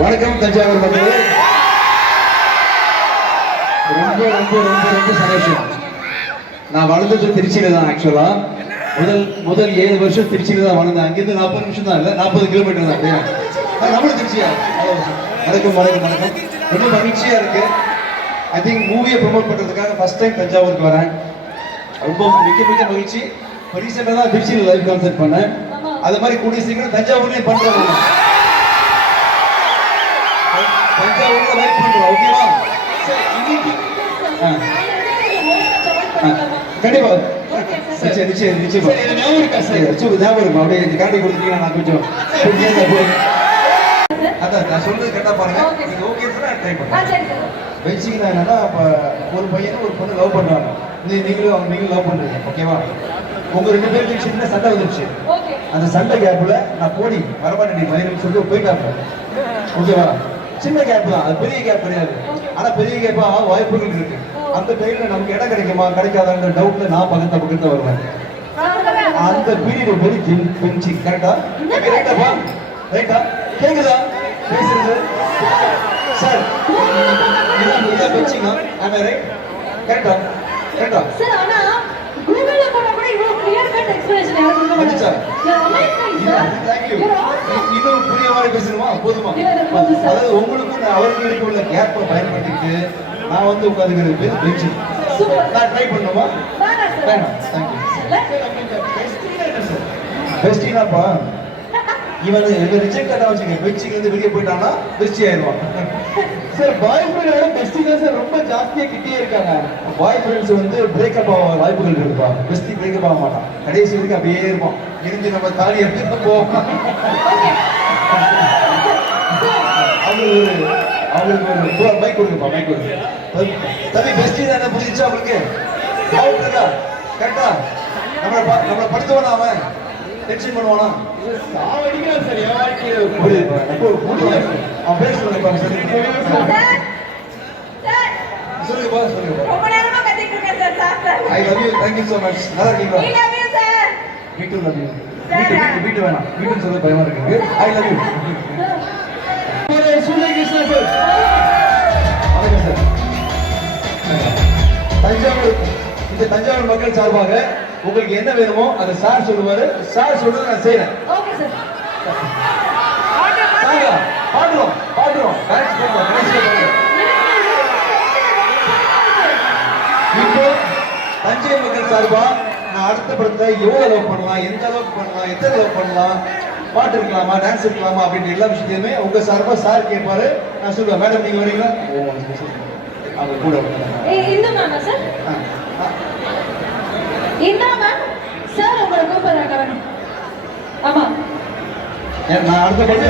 வணக்கம் தஞ்சாவூர் மக்களே. ரொம்ப ரொம்ப ரொம்ப ரொம்ப சந்தோஷம். நான் வளர்ந்தது திருச்சியில தான். ஆக்சுவலா முதல் 7 வருஷம் திருச்சியில தான் வளர்ந்தேன். அங்கிருந்து 40 நிமிஷம் தான், இல்லை 40 கிலோமீட்டர் தான். நம்மளும் திருச்சியா? வணக்கம் வணக்கம் வணக்கம். ரொம்ப மகிழ்ச்சியா இருக்கு. ஐ திங்க் மூவியை ப்ரொமோட் பண்றதுக்காக ஃபர்ஸ்ட் டைம் தஞ்சாவூருக்கு வரேன். ரொம்ப மிக மிக மகிழ்ச்சி. ரீசெண்டாக தான் திருச்சியில் லைவ் கான்சர்ட் பண்ணேன். அது மாதிரி கூடிய சீக்கிரம் தஞ்சாவூர்லேயும் பண்றோம். தஞ்சாவூர்ல லைவ் பண்றோம். ஓகேவா? கண்டிப்பா. சரி நிச்சயம் நிச்சயமா. ஞாபகம் இருக்கும். அப்படியே காட்டி கொடுத்தீங்கன்னா நான் கொஞ்சம் அதான் நான் சொல்றது கேட்டா பாருங்க. நீங்க ஓகே சொன்னா ட்ரை பண்ணுங்க. வச்சிங்கன்னா என்னன்னா, இப்போ ஒரு பையனும் ஒரு பொண்ணு லவ் பண்றாங்க. நீங்களும் லவ் பண்றீங்க. ஓகேவா? உங்க 2 பேருக்கு சின்ன சண்டை வந்துருச்சு. அந்த சண்டை கேப்ல நான் போடி வரமாட்டேன் மயிலும் சொல்லிட்டு போயிட்டாங்க. ஓகேவா? சின்ன கேப் தான், அது பெரிய கேப் கிடையாது. ஆனா பெரிய கேப்பா வாய்ப்புகள் இருக்கு. அந்த டைம்ல நமக்கு இடம் கிடைக்குமா கிடைக்காதான்ற டவுட்ல நான் பக்கத்துல வருவேன். அந்த பீரியட் வெரி பெஞ்சி. கரெக்டா? ரைட்டாப்பா? ரைட்டா? கேக்குதா பேசுறது? சார் இதான் பெஞ்சிங்க. ஆமா ரைட்? கரெக்டா? கரெக்டா? சார் ஆனா கூகுள்ல போனா கூட இவ்வளவு கிளியர் கட் எக்ஸ்பிளனேஷன் யாரும் கொடுக்க மாட்டாங்க. இன்னும் புரிய மாதிரி பேசணுமா? போதுமா? அதாவது உங்களுக்கும் அவர்களுக்கு உள்ள கேப்பை பயன்படுத்திட்டு நான் வந்து உட்காந்துக்கிறது பேர் பெஞ்சு. நான் ட்ரை பண்ணுமா? வேணாம். பெஸ்டினாப்பா இவன் ரிஜெக்ட் ஆனா வச்சுக்க. பெஸ்டிக்கு வந்து வெளியே போயிட்டான்னா பெஸ்டி ஆயிடுவான். சார் பாய் ஃப்ரெண்டோட பெஸ்டி தான் சார் ரொம்ப ஜாஸ்தியா கிட்டே இருக்காங்க. பாய் ஃப்ரெண்ட்ஸ் வந்து பிரேக்கப் ஆக வாய்ப்புகள் இருக்குப்பா. பெஸ்டி பிரேக்கப் ஆக மாட்டான். கடைசி வரைக்கும் அப்படியே இருப்பான். இருந்து நம்ம தாலி எடுத்து போவோம். அவங்களுக்கு ஒரு பைக் கொடுங்கப்பா. பைக் கொடுங்க. தம்பி பெஸ்டி தானே புரிஞ்சிச்சா உங்களுக்கு? டவுட் இருக்கா? கரெக்டா? நம்மளை படுத்துவானா? அவன் டென்ஷன் பண்ணுவானா? சாவடிக்கிறான் சார். என் வாழ்க்கையில அவன் பேர் சொல்லுங்கப்பா. சொல்லுங்கப்பா. ரொம்ப நேரமா கத்திட்டு இருக்கேன் sir. Sir I love you. Thank you so much. நல்லா இருக்கீங்களா? I love you sir. வீட்டு லவ் யூ. வீட்டு வேணாம். வீட்டுன்னு சொல்ல பயமா இருக்கு. I love you. சூரிய கிருஷ்ணா சார். வணக்கம் சார். தஞ்சாவூர் மக்கள் சார்பாக உங்களுக்கு என்ன வேணுமோ அதை சார் சொல்லுவாரு. சார் சொல்றது நான் செய்யறேன். Okay sir. பாடுறோம். இப்போ தஞ்சை மக்கள் சார்பா நான் அடுத்த படத்தை எவ்வளவு லவ் பண்ணலாம், எந்த அளவுக்கு பண்ணலாம், எத்தனை லவ் பண்ணலாம், பாட்டு இருக்கலாமா, டான்ஸ் இருக்கலாமா அப்படின்ற எல்லா விஷயத்தையுமே உங்க சார்பா சார் கேட்பாரு. நான் சொல்லுவேன். மேடம் நீங்க வரீங்களா? அவங்க கூட இந்த மேம் சார். இந்த மேம் சார் உங்களை கூப்பிடுறாங்க. வேணும். ஆமா நான் அடுத்த படத்தை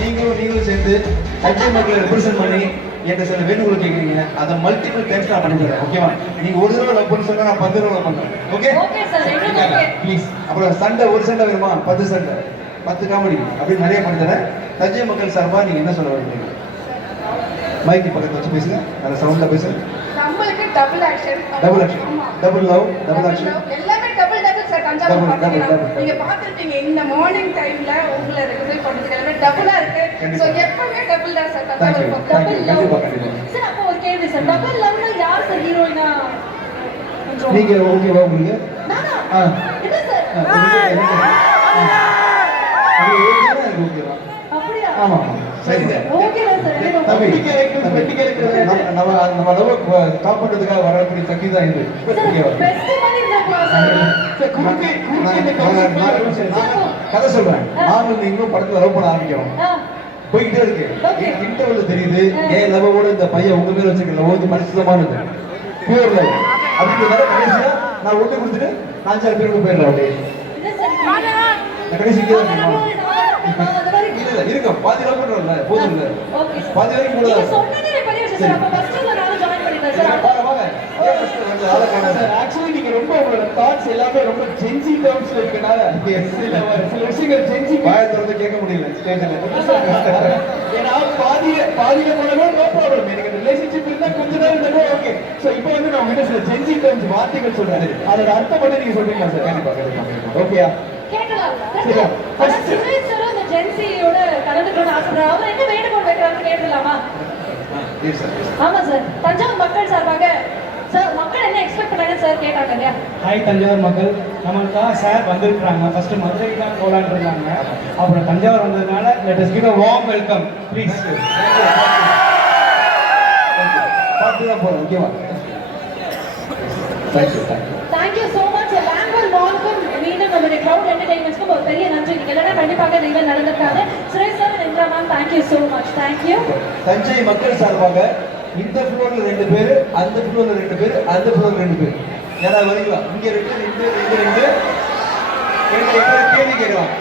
நீங்களும் சேர்ந்து தஞ்சை மக்களை ரெப்ரசென்ட் பண்ணி என்கிட்ட சில வேண்டுகோள் கேட்குறீங்க. அதை மல்டிபிள் டைம்ஸ் நான் பண்ணிக்கிறேன். ஓகேவா? நீங்க ஒரு தடவை லவ் பண்ணி சொன்னா நான் 10 தடவை லவ் பண்றேன். Okay please. அப்புறம் சண்டை ஒரு சண்டை வேணுமா? 10 சண்டை, 10 காமெடி அப்படின்னு நிறைய பண்ணி தரேன். தஞ்சை மக்கள் சார்பா நீங்க என்ன சொல்ல வரீங்க? மைக்கு பக்கத்துல வச்சு பேசுங்க. நல்ல சவுண்ட்ல பேசுங்க. நம்மளுக்கு double action, double love, double action எல்லாமே டபுள் சார். தஞ்சாவூர் பாத்தீங்கன்னா நீங்க பாத்துட்டீங்க. இந்த மார்னிங் டைம்ல உங்களை ரெகுலர் பண்றதுக்கு எல்லாமே டபுளா இருக்கு. சோ எப்பவுமே டபுள் தான் sir. Thanjavur double love. Sir அப்போ ஒரு கேள்வி சார். டபுள் லவ்னா யார் சார் ஹீரோயினா? நீங்க ஓகேவா? உங்களுக்கு நானா? என்ன சார்? ஓகேவா? அப்படியா? ஆமா சரி சார். ஓகேவா சார்? நம்ம லவ் டாப் பண்றதுக்காக வரக்கூடிய தக்கி தான் இது. ஓகேவா? பெஸ்ட் பண்ணி இருக்கா சார்? கதை சொல்றேன். நான் இன்னும் படத்துல லவ் பண்ண ஆரம்பிக்கிறோம். போய்கிட்டே இருக்கு. இன்டர்வல்ல தெரியுது ஏன் லவோட இந்த பையன் உங்க பேர் வச்சிருக்க லவ் வந்து மனசுலமானது பியூர் லவ் அப்படின்றதால கடைசியா நான் ஒண்ணு கொடுத்துட்டு 4-5 பேருக்கு போயிடுறேன். அப்படியே கடைசி இல்ல இருக்க பாதி லவ் பண்றோம்ல போதும் இல்ல பாதி வரைக்கும் கூட சொன்னதே பெரிய விஷயம் சார். அப்ப ஃபர்ஸ்ட் நான் ஜாயின் பண்ணிட்டேன் சார். ஆக்சுவலி நீங்க ரொம்ப உங்களோட தாட்ஸ் எல்லாமே ரொம்ப ஜென்சி டர்ம்ஸ்ல இருக்கனால சில விஷயங்கள் ஜென்சி பாயத்துல கேட்க முடியல ஸ்டேஜ்ல. ஏன்னா பாதியில போனவே நோ ப்ராப்ளம். எனக்கு ரிலேஷன்ஷிப் இருந்தா கொஞ்ச நேரம் இருந்தா ஓகே. சோ இப்போ வந்து நான் உங்ககிட்ட சில ஜென்சி டர்ம்ஸ் வார்த்தைகள் சொல்றேன். அதோட அர்த்தம் மட்டும் நீங்க சொல்றீங்களா சார்? கண்டிப்பா ஓகேயா? கேட்கலாம். சரியா ஆனா சுரேஷ் சார் அந்த ஜென்சியோட கலந்துக்கணும்னு ஆசைப்படுறாரு. அவர் என்ன வேண்டுகோள் வைக்கிறாருன்னு கேட்டுடலாமா? ஆமா சார். தஞ்சாவூர் மக்கள் சார்பாக சார் மக்கள் என்ன எக்ஸ்பெக்ட் பண்ணாங்கன்னு சார் கேட்டாங்க இல்லையா? ஹாய் தஞ்சாவூர் மக்கள், நம்மளுக்காக சார் வந்திருக்கிறாங்க. ஃபர்ஸ்ட் மதுரை தான் போலான்னு இருந்தாங்க, அப்புறம் தஞ்சாவூர் வந்ததுனால let us give a warm welcome please. பார்த்து தான் போகிறோம், ஓகேவா? Thank you thank you. Thank you so much. Bangalore மாலுக்கும் மீண்டும் நம்மளுடைய க்ரௌட் என்டர்டைன்மெண்ட்ஸ்க்கும் ஒரு பெரிய நன்றி. நீங்க எல்லாரும் கண்டிப்பாக இந்த ஈவென்ட் நடந்திருக்காங்க. Suresh sir Indira ma'am thank you so much. Thank you. Thanjai மக்கள் சார்பாக இந்த ஃப்ளோர்ல 2 பேர், அந்த ஃப்ளோர்ல 2 பேர், அந்த ஃப்ளோர்ல 2 பேர். யாராவது வரீங்களா? இங்க 2, இங்க 2 கேள்வி கேட்கலாம்,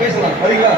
பேசலாம். வரீங்களா?